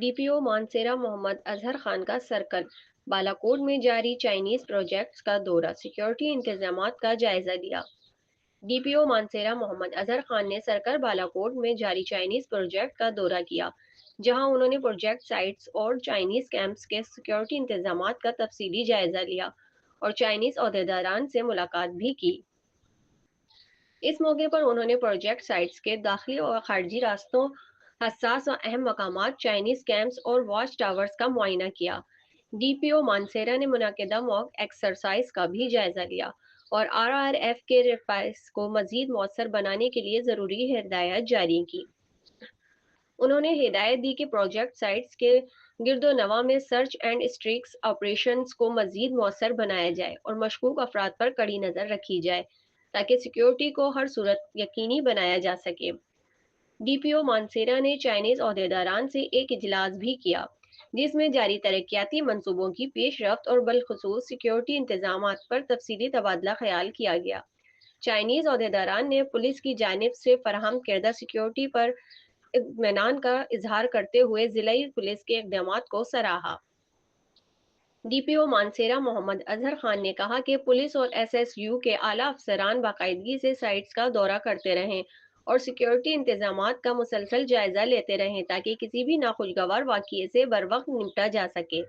D P او مانسہرہ محمد اظہر خان کا circle Balakot میں جاری چائنیز پروجیکٹس کا دورہ، سیکیورٹی انتظامات کا جائزہ لیا۔ ڈی پی او مانسہرہ محمد اظہر خان نے سرکل بالاکوٹ میں جاری چائنیز پروجیکٹ کا دورہ کیا، جہاں انہوں نے پروجیکٹ سائٹس اور چائنیز کیمپس کے سیکیورٹی انتظامات کا تفصیلی جائزہ لیا اور چائنیز عہدیداران سے ملاقات بھی کی۔ اس موقع پر انہوں نے پروجیکٹ سائٹس کے داخلی اور خارجی راستوں، حساس و اہم مقامات، چائنیز کیمپس اور واچ ٹاورز کا معائنہ کیا۔ ڈی پی او مانسہرہ نے منعقدہ موک ایکسرسائز کا بھی جائزہ لیا اور RRF کے ریسپانس کو مزید مؤثر بنانے کے لیے ضروری ہدایات جاری کی۔ انہوں نے ہدایت دی کہ پروجیکٹ سائٹس کے گرد و نواح میں سرچ اینڈ اسٹریکس آپریشنز کو مزید مؤثر بنایا جائے اور مشکوک افراد پر کڑی نظر رکھی جائے تاکہ سیکیورٹی کو ہر صورت یقینی بنایا جا سکے۔ ڈی پی او مانسہرہ نے چائنیز عہدیداران سے ایک اجلاس بھی کیا، جس میں جاری ترقیاتی منصوبوں کی پیش رفت اور بالخصوص سیکیورٹی انتظامات پر تفصیلی تبادلہ خیال کیا گیا۔ چائنیز عہدیداران نے پولیس کی جانب سے فراہم کردہ سیکیورٹی پر اطمینان کا اظہار کرتے ہوئے ضلعی پولیس کے اقدامات کو سراہا۔ ڈی پی او مانسہرہ محمد اظہر خان نے کہا کہ پولیس اور SSU کے اعلیٰ افسران باقاعدگی سے سائٹس کا دورہ کرتے رہیں اور سیکیورٹی انتظامات کا مسلسل جائزہ لیتے رہیں تاکہ کسی بھی ناخوشگوار واقعے سے بروقت نمٹا جا سکے۔